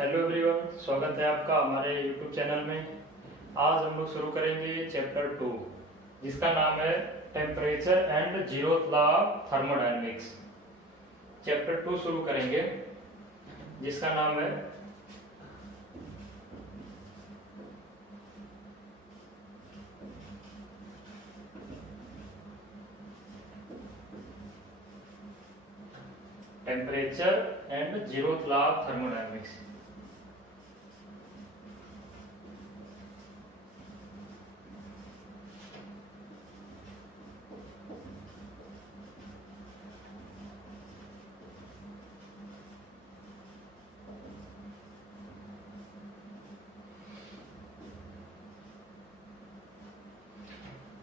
Hello everyone, स्वागत है आपका हमारे यूट्यूब चैनल में। आज हम लोग शुरू करेंगे चैप्टर 2 जिसका नाम है temperature and zeroth law of thermodynamics. Chapter 2 शुरू करेंगे जिसका नाम है temperature and zeroth law of thermodynamics.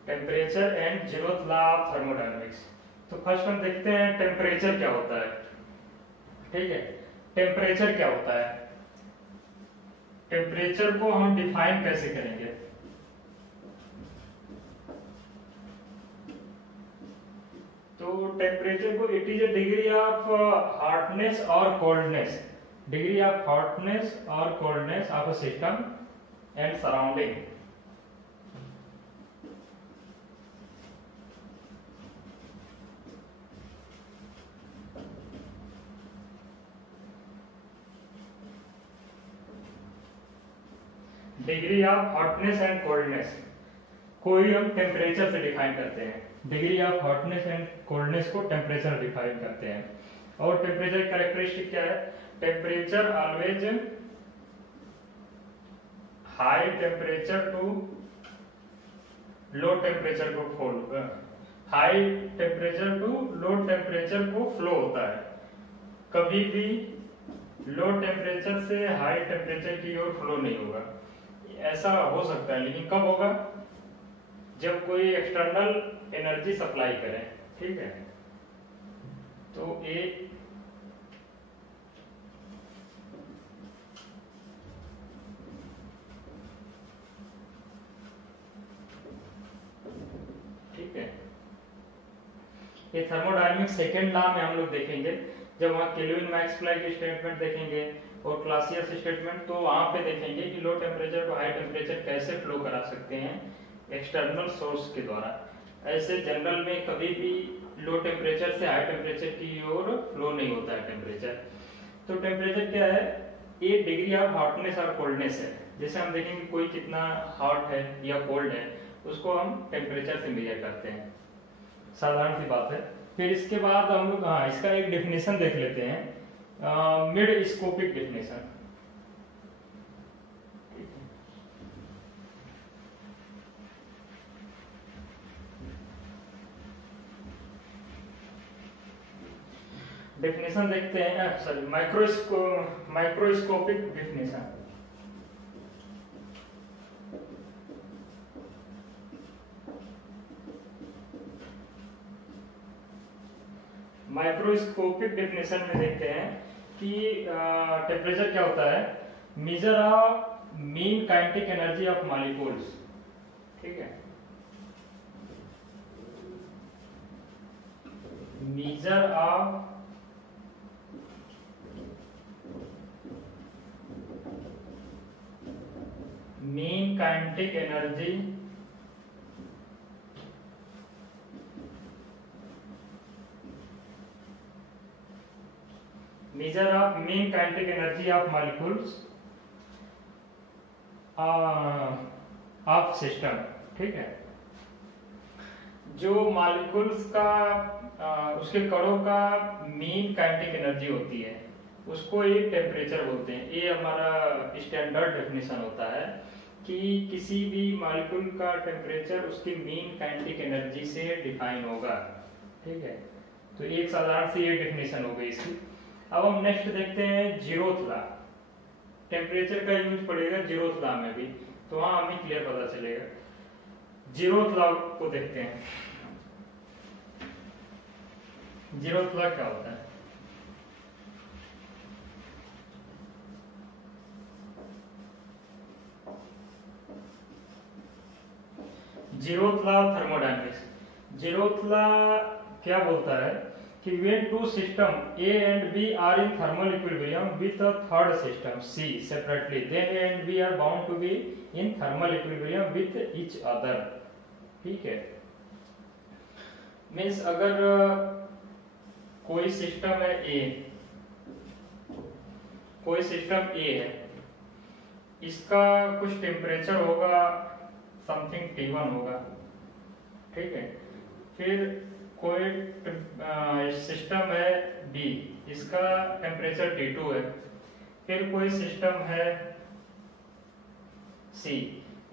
Temperature and zeroth law of thermodynamics. तो फर्स्ट हम देखते हैं टेम्परेचर क्या होता है। ठीक है, टेम्परेचर क्या होता है, टेम्परेचर को हम डिफाइन कैसे करेंगे। तो टेम्परेचर को it is a degree of hotness और कोल्डनेस, डिग्री ऑफ हॉटनेस और coldness of a system and surrounding. Degree of hotness and coldness को ही हम टेम्परेचर से डिफाइन करते हैं। Degree of hotness and coldness को टेम्परेचर डिफाइन करते हैं। और टेम्परेचर कैरेक्टरिस्टिक क्या है, temperature always high temperature to low temperature को flow, high temperature to low temperature को फ्लो होता है। कभी भी लो टेम्परेचर से हाई टेम्परेचर की ओर फ्लो नहीं होगा। ऐसा हो सकता है लेकिन कब होगा, जब कोई एक्सटर्नल एनर्जी सप्लाई करे। ठीक है, तो एक ठीक है, ये थर्मोडायनेमिक्स सेकेंड लॉ में हम लोग देखेंगे। जब वहां केल्विन मैक्स प्लैंक की स्टेटमेंट देखेंगे और क्लासियस स्टेटमेंट, तो वहां पे देखेंगे कि लो टेम्परेचर को हाई टेम्परेचर कैसे फ्लो करा सकते हैं एक्सटर्नल सोर्स के द्वारा। ऐसे जनरल में कभी भी लो टेम्परेचर से हाई टेम्परेचर की ओर फ्लो नहीं होता है टेम्परेचर। तो टेम्परेचर क्या है, ये डिग्री ऑफ हॉटनेस और कोल्डनेस है। जैसे हम देखेंगे कोई कितना हॉट है या कोल्ड है, उसको हम टेम्परेचर से मेजर करते हैं, साधारण सी बात है। फिर इसके बाद हम लोग इसका एक डेफिनेशन देख लेते हैं, मिड स्कोपिक डेफिनेशन। डेफिनेशन देखते हैं, sorry microscopic definition. Microscopic definition में देखते हैं कि टेम्परेचर क्या होता है, measure of mean kinetic energy of molecules. ठीक है, measure of mean kinetic energy measure of mean kinetic energy of molecules of system. ठीक है, जो मॉलिक्यूल्स का उसके कणों का मीन काइनेटिक एनर्जी होती है उसको ये टेम्परेचर बोलते हैं। ये हमारा स्टैंडर्ड डेफिनेशन होता है कि किसी भी मॉलिक्यूल का टेम्परेचर उसकी मीन काइनेटिक एनर्जी से डिफाइन होगा। ठीक है, तो एक साधारण सी ये डेफिनेशन हो गई इसकी। अब हम नेक्स्ट देखते हैं जीरोथ लॉ। टेम्परेचर का यूज पड़ेगा जीरोथ लॉ में भी, तो वहां हमें क्लियर पता चलेगा। जीरोथ लॉ को देखते हैं, जीरोथ लॉ क्या होता है। Zeroth law of thermodynamics. Zeroth law क्या बोलता है कि when two system A and B are in thermal equilibrium with a third system C separately, then A and B are bound to be in thermal equilibrium with each other. ठीक है, means अगर कोई system है A, कोई system A है, इसका कुछ temperature होगा समथिंग T1 होगा, ठीक है, फिर कोई सिस्टम है B, इसका टेम्परेचर T2 है, फिर कोई सिस्टम है C,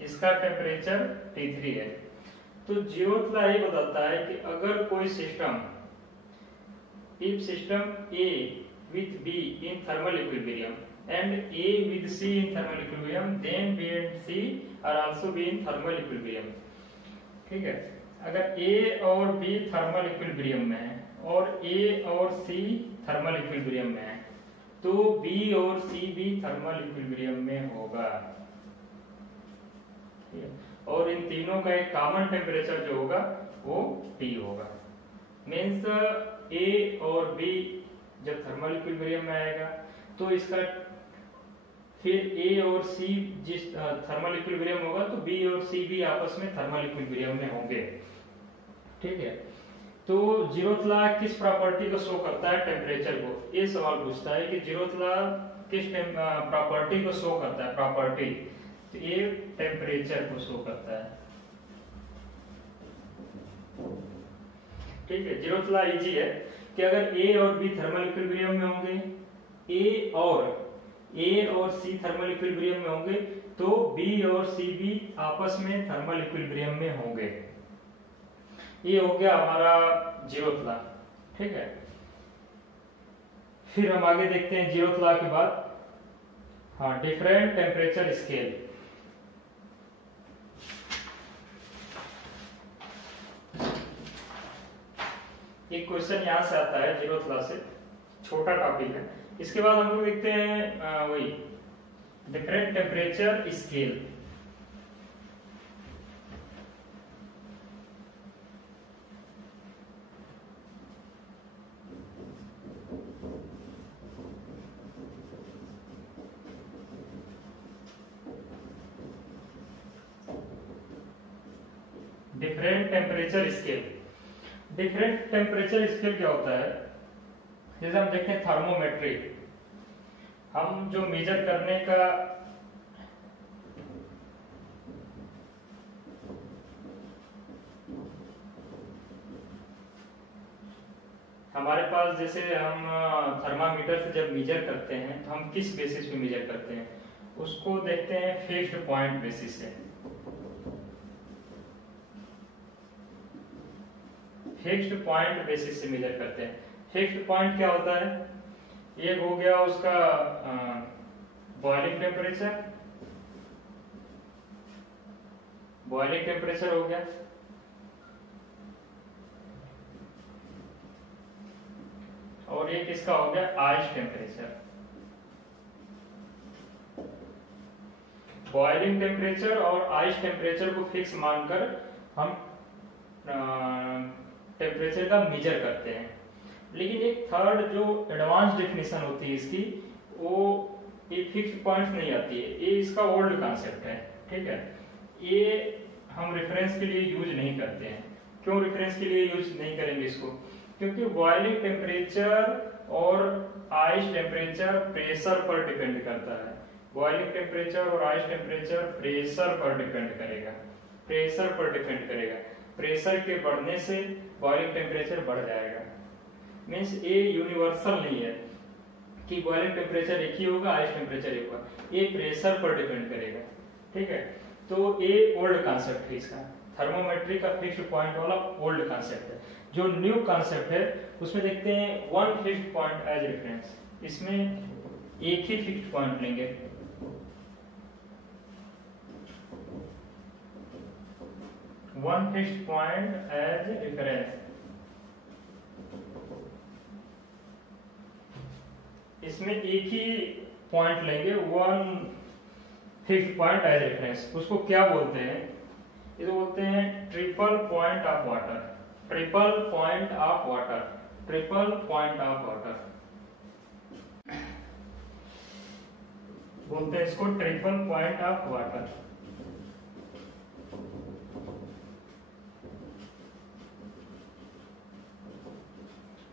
इसका टेम्परेचर T3 है। तो जीरोथ लॉ ये बताता है कि अगर कोई system, if system A with B in thermal equilibrium and A with C in thermal equilibrium, then B and C are also be in thermal equilibrium। ठीक है, अगर A और B थर्मल इक्विलिब्रियम में है और A और C thermal equilibrium में है, तो B और C भी थर्मल इक्विलिब्रियम में होगा, और इन तीनों का एक कॉमन टेम्परेचर जो होगा वो T होगा। मीन्स A और B जब थर्मल इक्विलिब्रियम में आएगा तो इसका फिर A और C जिस थर्मल इक्विलिब्रियम होगा तो B और C भी आपस में थर्मल इक्विलिब्रियम में होंगे। ठीक है, तो जीरोथ लॉ किस प्रॉपर्टी को शो करता है? टेम्परेचर को। ये सवाल पूछता है कि जीरोथ लॉ किस प्रॉपर्टी को शो करता है? प्रॉपर्टी, तो ये टेम्परेचर को शो करता है। ठीक है, जीरोथ लॉ इजी है कि अगर A और B थर्मल इक्विलिब्रियम में होंगे, A और C थर्मल इक्विलिब्रियम में होंगे, तो B और C भी आपस में थर्मल इक्विलिब्रियम में होंगे। ये हो गया हमारा जीरोथ लॉ। ठीक है, फिर हम आगे देखते हैं जीरोथ लॉ के बाद, हाँ, डिफरेंट टेम्परेचर स्केल। एक क्वेश्चन यहां से आता है जीरोथ लॉ से, छोटा टॉपिक है। इसके बाद हम लोग देखते हैं वही different temperature scale. Different temperature scale. Different temperature scale क्या होता है? जैसे हम देखते हैं थर्मोमेट्री, हम जो मेजर करने का हमारे पास, जैसे हम थर्मामीटर से जब मेजर करते हैं तो हम किस बेसिस पे मेजर करते हैं? उसको देखते हैं फिक्स्ड पॉइंट बेसिस से। फिक्स्ड पॉइंट बेसिस से मेजर करते हैं। फिक्स्ड पॉइंट क्या होता है? एक हो गया उसका बॉइलिंग टेम्परेचर, बॉइलिंग टेम्परेचर हो गया, और एक इसका हो गया आइस टेम्परेचर। बॉइलिंग टेम्परेचर और आइस टेम्परेचर को फिक्स मानकर हम टेम्परेचर का मेजर करते हैं। लेकिन एक थर्ड जो एडवांस डेफिनेशन होती है इसकी, वो ये फिक्स्ड पॉइंट नहीं आती है, ये इसका ओल्ड कॉन्सेप्ट है। ठीक है, ये हम रेफरेंस के लिए यूज नहीं करते हैं। क्यों रेफरेंस के लिए यूज नहीं करेंगे इसको? क्योंकि बॉइलिंग टेम्परेचर और आइस टेम्परेचर प्रेशर पर डिपेंड करता है। बॉइलिंग टेम्परेचर और आइस टेम्परेचर प्रेशर पर डिपेंड करेगा, प्रेशर पर डिपेंड करेगा। प्रेशर के बढ़ने से बॉइलिंग टेम्परेचर बढ़ जाएगा। मीन्स ये यूनिवर्सल नहीं है कि बॉइलिंग टेम्परेचर एक ही होगा, आइस टेम्परेचर एक होगा, ये प्रेशर पर डिपेंड करेगा। ठीक है, तो ये ओल्ड कॉन्सेप्ट है इसका, थर्मोमेट्री का फिक्स्ड पॉइंट वाला ओल्ड कॉन्सेप्ट है। जो न्यू कॉन्सेप्ट है उसमें देखते हैं one fixed point as reference. इसमें एक ही फिक्स्ड पॉइंट लेंगे, one fixed point as reference. इसमें एक ही पॉइंट लेंगे, one fixed point as reference. उसको क्या बोलते हैं? ये तो बोलते हैं triple point of water. Triple point of water, triple point of water, बोलते हैं इसको triple point of water.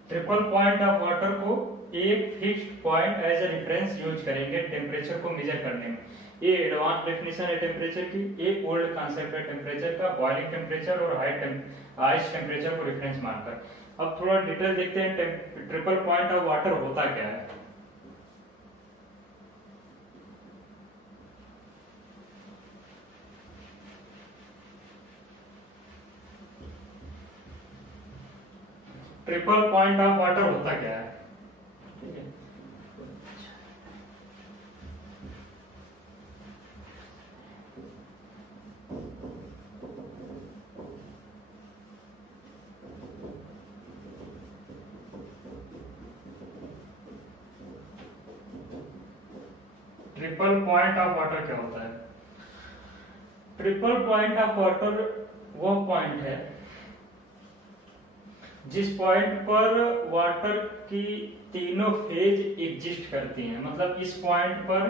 Triple point of water को एक fixed point as a reference use करेंगे टेम्परेचर को मेजर करने में। ये एडवांस डेफिनेशन है टेम्परेचर की, एक ओल्ड कांसेप्ट है टेम्परेचर का, बॉइलिंग टेम्परेचर और हाईएस्ट टेम्परेचर को रेफरेंस मानकर। अब थोड़ा डिटेल देखते हैं ट्रिपल पॉइंट ऑफ वाटर होता क्या है। ट्रिपल पॉइंट ऑफ वाटर होता क्या है, ठीक है। ट्रिपल पॉइंट ऑफ वाटर क्या होता है? ट्रिपल पॉइंट ऑफ वाटर वो पॉइंट है जिस पॉइंट पर वाटर की तीनों फेज एग्जिस्ट करती हैं। मतलब इस पॉइंट पर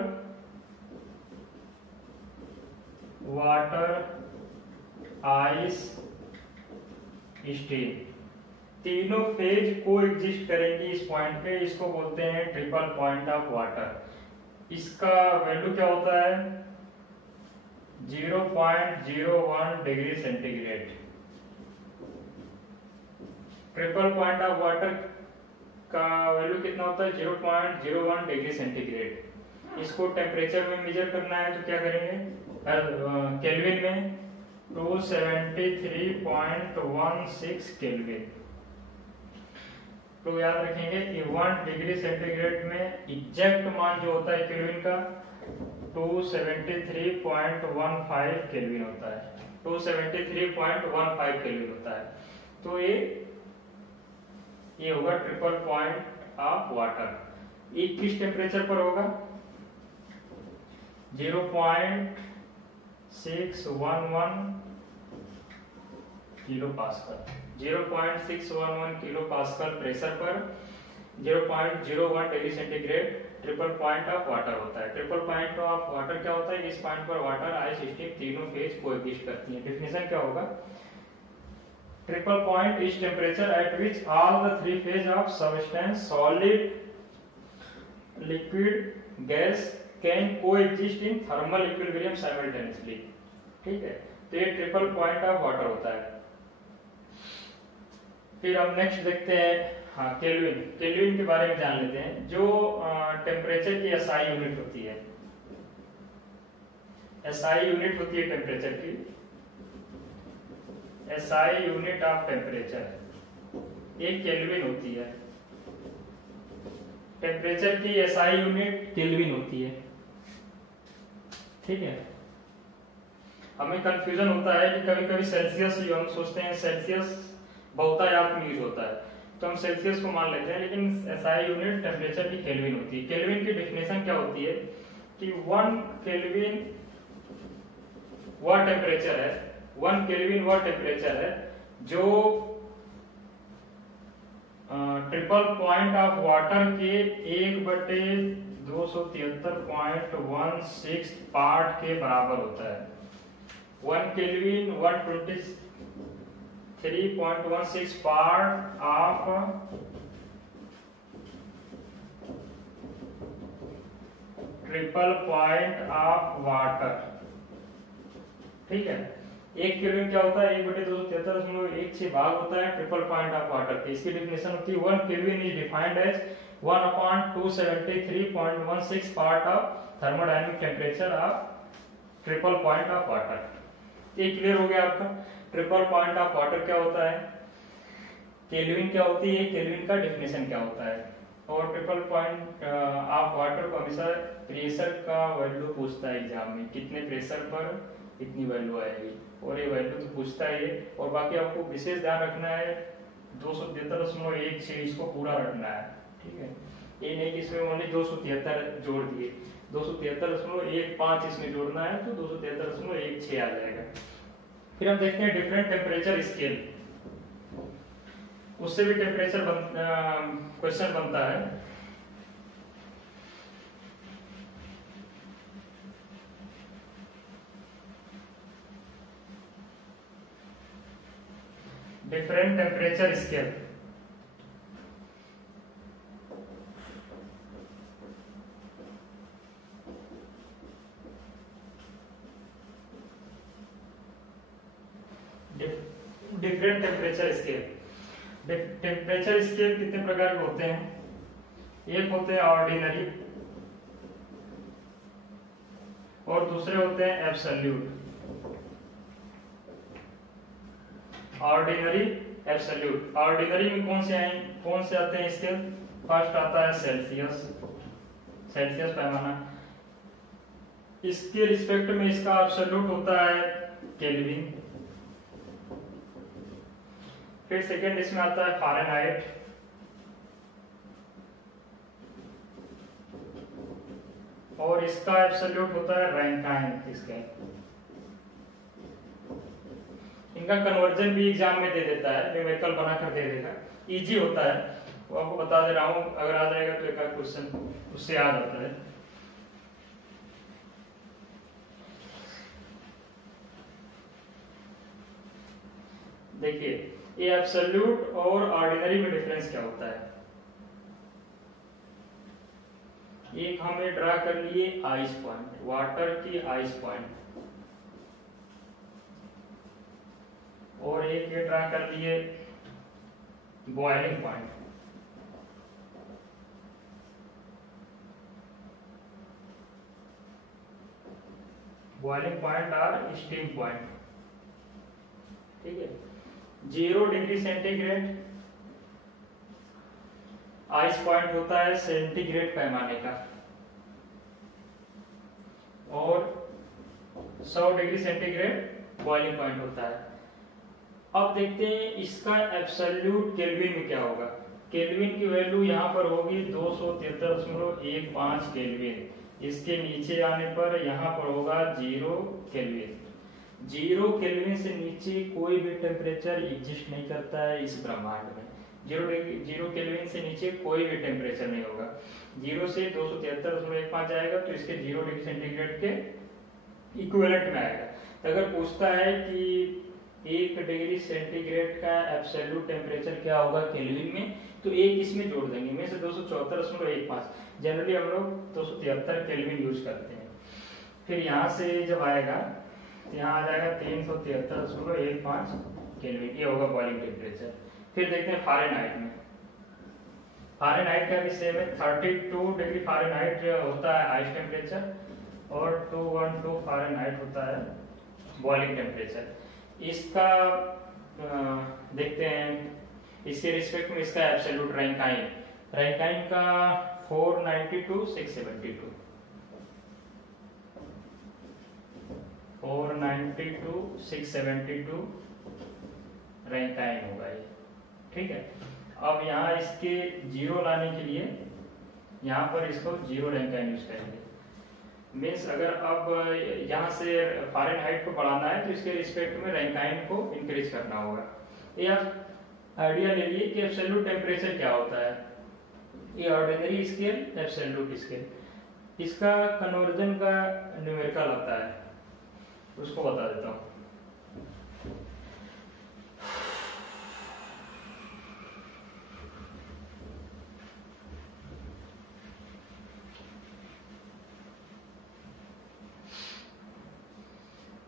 वाटर, आइस, स्टीम तीनों फेज को एग्जिस्ट करेंगी इस पॉइंट पे। इसको बोलते हैं ट्रिपल पॉइंट ऑफ वाटर। इसका वैल्यू क्या होता है? 0.01 degree centigrade. Triple point of water का वैल्यू कितना होता है? 0.01 डिग्री सेंटीग्रेड। इसको टेम्परेचर में मेजर करना है तो क्या करेंगे? केल्विन में 273.16 केल्विन। तो याद रखेंगे कि 1 डिग्री सेंटीग्रेड में एग्जैक्ट मान जो होता है केल्विन का 273.15 केल्विन होता है। 273.15 केल्विन होता है। तो ये होगा ट्रिपल पॉइंट ऑफ वाटर। ये किस टेम्परेचर पर होगा? 0.611 kilo pascal. 0.611 kilo pascal pressure पर 0.01 degree centigrade triple point of water होता है। ट्रिपल पॉइंट ऑफ वाटर क्या होता है? इस पॉइंट पर वाटर, आइस, स्टीम तीनों फेज कोएग्जिस्ट करती हैं। डेफिनेशन क्या होगा? Triple point is temperature at which all the three phase of substance, solid, liquid, gas can coexist in thermal equilibrium simultaneously. ठीक है, तो ये ट्रिपल पॉइंट ऑफ वाटर होता है। फिर हम नेक्स्ट देखते हैं केल्विन। केल्विन के बारे में जान लेते हैं। जो टेम्परेचर की एसआई यूनिट होती है, एसआई यूनिट होती है टेम्परेचर की, एसआई यूनिट ऑफ टेम्परेचर एक केल्विन होती है। टेम्परेचर की एसआई यूनिट केल्विन होती है। ठीक है, हमें कंफ्यूजन होता है कि कभी कभी सेल्सियस हम सोचते हैं सेल्सियस बहुतायत में यूज होता है तो हम सेल्सियस को मान लेते हैं, लेकिन एसआई यूनिट टेम्परेचर की केल्विन होती है। केल्विन की डेफिनेशन क्या होती है कि 1 केल्विन वह टेम्परेचर है, 1 केल्विन वह टेम्परेचर है जो ट्रिपल पॉइंट ऑफ वाटर के 1/273.16 पार्ट के बराबर होता है। 1 kelvin 123.16 part of triple point of water. ठीक है, 1 केल्विन क्या होता है? 1/273.16 भाग होता है ट्रिपल पॉइंट ऑफ वाटर की। इसकी डेफिनेशन होती है 1 kelvin is defined as 1/273.16 part of thermodynamic temperature of triple point of water. ये क्लियर हो गया आपका ट्रिपल पॉइंट ऑफ वाटर क्या होता है, केल्विन क्या होती है, केल्विन का डेफिनेशन क्या होता है। और ट्रिपल पॉइंट ऑफ वाटर को हमेशा प्रेशर का वैल्यू पूछता है एग्जाम में, कितने प्रेशर पर इतनी वैल्यू आएगी, और ये वैल्यू तो पूछता है। और बाकी आपको विशेष ध्यान रखना है 273.16 इसको पूरा रखना है। ठीक है, ये नहीं कि इसमें ओनली 273 जोड़ दिए, 273.15 इसमें जोड़ना है तो 273.16 आ जाएगा। फिर हम देखते हैं डिफरेंट टेम्परेचर स्केल। उससे भी टेम्परेचर क्वेश्चन बनता है। Different temperature scale. Different temperature scale. Temperature scale कितने प्रकार के होते हैं? एक होते हैं ऑर्डिनरी और दूसरे होते हैं एब्सोल्यूट। Ordinary, absolute. ऑर्डिनरी में कौन से आते हैं स्केल? फर्स्ट आता है सेल्सियस, सेल्सियस पैमाना। इसके रिस्पेक्ट में इसका एब्सोल्यूट होता है केल्विन। फिर सेकेंड इसमें आता है फ़ारेनहाइट, और इसका एब्सोल्यूट होता है रैंकाइन स्केल। इनका कन्वर्जन भी एग्जाम में दे देता है, न्यूमेरिकल बनाकर दे देगा, इजी होता है। वो आपको बता दे रहा हूं, अगर आ जाएगा तो एक आध क्वेश्चन उससे आ जाता है। देखिए, ये एब्सोल्यूट और ऑर्डिनरी में डिफरेंस क्या होता है? एक हमें ड्रा कर लिए आइस पॉइंट, वाटर की आइस पॉइंट, और एक ये ड्रा कर लिए बॉइलिंग पॉइंट। बॉइलिंग पॉइंट और स्टीम पॉइंट, ठीक है। 0 डिग्री सेंटीग्रेड आइस पॉइंट होता है सेंटीग्रेड पैमाने का, और 100 डिग्री सेंटीग्रेड बॉइलिंग पॉइंट होता है। अब देखते हैं इसका एब्सोल्यूट केल्विन में क्या होगा। केल्विन की वैल्यू यहाँ पर होगी 273.15 केल्विन। इसके नीचे आने पर यहाँ पर होगा 0 केल्विन। 0 केल्विन से नीचे कोई भी टेम्परेचर एग्जिस्ट नहीं करता है इस ब्रह्मांड में। 0 केल्विन से नीचे कोई भी टेम्परेचर नहीं होगा। 0 से 273.15 जाएगा तो इसके 0 डिग्री सेंटीग्रेड के इक्विवेलेंट में आएगा। तो अगर पूछता है कि 1 डिग्री सेंटीग्रेड का एब्सोल्यूट टेम्परेचर क्या होगा केल्विन में, तो एक इसमें जोड़ देंगे, में से 274.15। जनरली हम लोग 273 केल्विन यूज करते हैं। फिर यहाँ से जब आएगा तो यहाँ आ जाएगा 373.15 केल्विन, ये होगा बॉइलिंग टेम्परेचर। फिर देखते हैं फ़ारेनहाइट में। फ़ारेनहाइट का भी सेम है, 32 डिग्री फ़ारेनहाइट होता है आइस टेम्परेचर, और 212 फ़ारेनहाइट होता है बॉइलिंग टेम्परेचर। इसका देखते हैं, इसके रिस्पेक्ट में इसका एब्सोल्यूट रैंकाइन, रैंकाइन का 492 672, 492 672 रैंकाइन होगा ये, ठीक है। अब यहाँ इसके 0 लाने के लिए यहाँ पर इसको 0 रैंकाइन यूज करेंगे। मीन्स अगर अब यहाँ से फ़ारेनहाइट को बढ़ाना है तो इसके रिस्पेक्ट में रैंकाइन को इंक्रीज करना होगा। ये आप आइडिया ले लिए कि एब्सोल्यूट टेम्परेचर क्या होता है। ये ऑर्डिनरी स्केल, एब्सोल्यूट स्केल, इसका कन्वर्जन का न्यूमेरिकल आता है, उसको बता देता हूँ।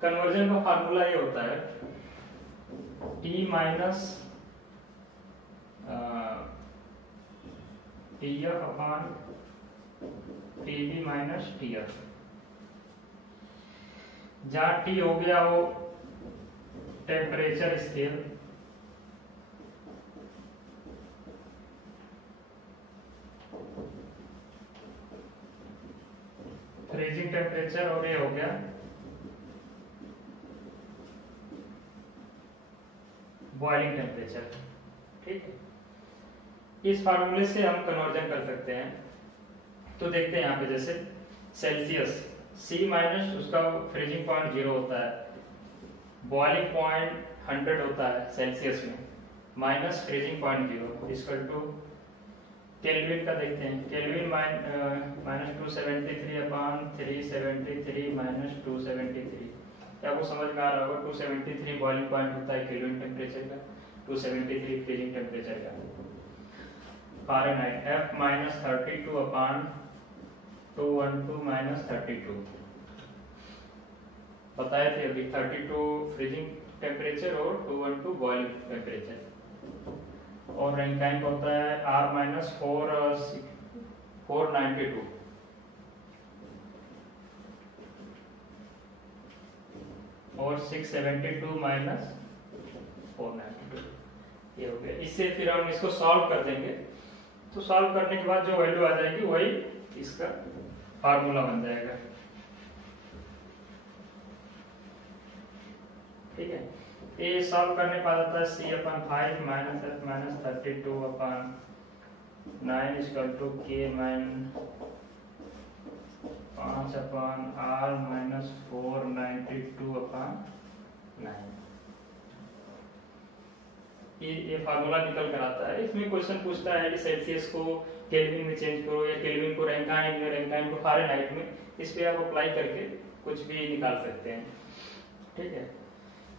कन्वर्जन का फार्मूला ये होता है T minus TF upon TB minus TF, जहाँ T हो गया वो टेम्परेचर स्केल, फ्रीजिंग टेम्परेचर, और ये हो गया बॉइलिंग टेम्परेचर, ठीक है। इस फार्मूले से हम कन्वर्जन कर सकते हैं। तो देखते हैं यहाँ पे, जैसे सेल्सियस C माइनस उसका फ्रीजिंग पॉइंट 0 होता है, बॉइलिंग पॉइंट 100 होता है सेल्सियस में, minus freezing point 0 equal to kelvin का देखते हैं। Kelvin minus 273 upon 373 minus 273। क्या आपको समझ में आ रहा होगा? 273 बॉइलिंग पॉइंट होता है केल्विन टेम्परेचर का, 273 फ्रीजिंग टेम्परेचर का। Fahrenheit F minus 32 upon 212 minus 32 बताए थे अभी। 32 फ्रीजिंग टेम्परेचर और 212 बॉइलिंग टेम्परेचर। और रैंकाइन का होता है R माइनस 492 और 672 माइनस 492। ये हो गया। इससे फिर हम इसको सॉल्व कर देंगे, तो सॉल्व करने के बाद जो वैल्यू आ जाएगी वही इसका फार्मूला बन जाएगा। ठीक है, ये सॉल्व करने पर आ जाता है C/5 minus F minus 32 upon 9 equal to K minus 5 upon R minus 492 upon 9। ये फार्मूला निकल कर आता है। इसमें क्वेश्चन पूछता है कि सेल्सियस को केल्विन में चेंज करो या केल्विन को रैंकाइन में, रैंकाइन को फ़ारेनहाइट में। इस पे आप अप्लाई करके कुछ भी निकाल सकते हैं। ठीक है,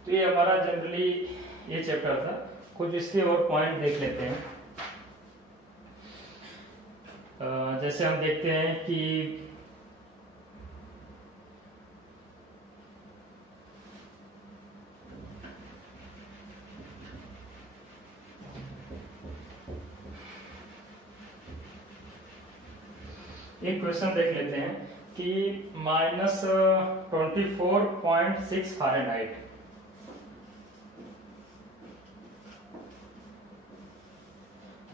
तो ये हमारा जनरली ये चैप्टर था। कुछ इसके और पॉइंट देख लेते हैं। जैसे हम देखते हैं कि एक क्वेश्चन देख लेते हैं कि माइनस 24.6 फ़ारेनहाइट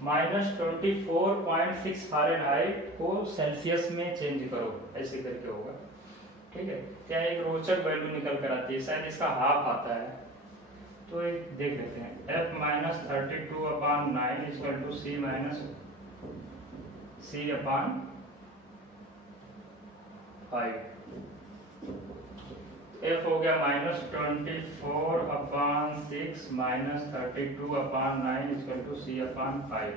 -24.6 फ़ारेनहाइट को सेल्सियस में चेंज करो, ऐसे करके होगा। ठीक है, क्या एक रोचक वैल्यू निकल कर आती है, शायद इसका हाफ आता है। तो एक देख लेते हैं। F minus 32 upon 9 equal to C minus C upon 5। F हो गया -24 upon 6 minus 32 upon 9 equal to C upon 5।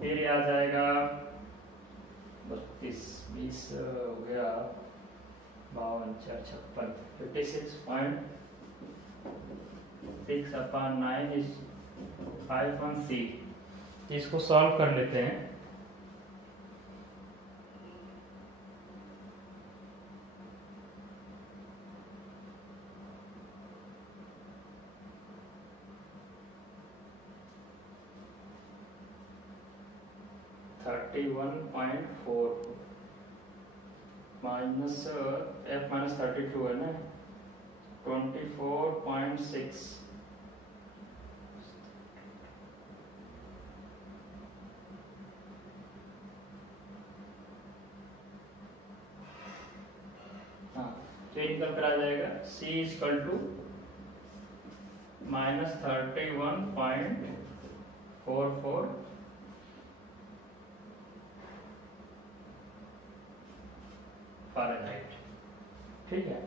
फिर आ जाएगा 32 20 हो गया 52 4 56 56.6 अपॉन 9 इज 5 ऑन C। इसको सॉल्व कर लेते हैं। माइनस F माइनस 32 है ना, 24.6 हाँ, तो निकल कर आ जाएगा C इक्वल टू -31.44 फ़ारेनहाइट। ठीक है,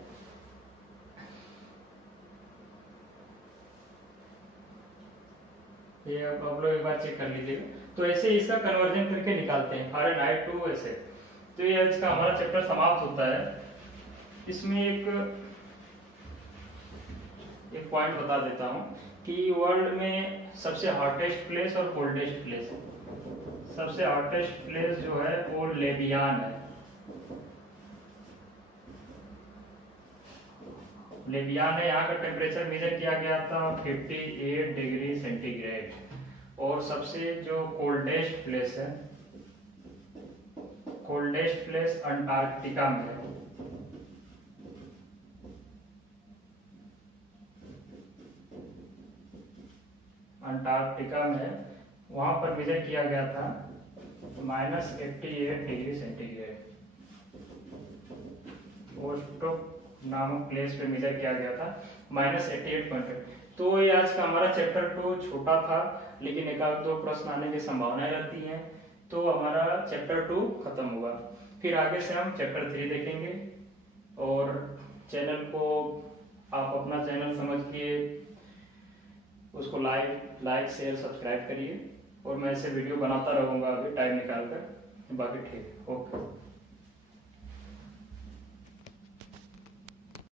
ये अब आप लोग एक बार चेक कर लीजिएगा। तो ऐसे इसका कन्वर्जन करके निकालते हैं फ़ारेनहाइट टू ऐसे। तो ये इसका हमारा चैप्टर समाप्त होता है। इसमें एक पॉइंट बता देता हूँ कि वर्ल्ड में सबसे हॉटेस्ट प्लेस और कोल्डेस्ट प्लेस है। सबसे हॉटेस्ट प्लेस जो है वो लेबियान है। लेबियान है, यहाँ का टेम्परेचर मेजर किया गया था 58 डिग्री सेंटीग्रेड। और सबसे जो कोल्डेस्ट प्लेस है, कोल्डेस्ट प्लेस अंटार्कटिका में है। अंटार्कटिका में वहां पर मेजर किया गया था -88 डिग्री सेंटीग्रेड। वोस्टोक नामक प्लेस पे मेजर किया गया था -88.8। तो ये आज का हमारा चैप्टर 2 छोटा था, लेकिन एक आध दो प्रश्न आने की संभावनाएं रहती हैं। तो हमारा चैप्टर 2 खत्म हुआ। फिर आगे से हम चैप्टर 3 देखेंगे। और चैनल को आप अपना चैनल समझ के उसको लाइक शेयर सब्सक्राइब करिए और मैं ऐसे वीडियो बनाता रहूँगा अभी टाइम निकाल कर। बाकी ठीक है, ओके।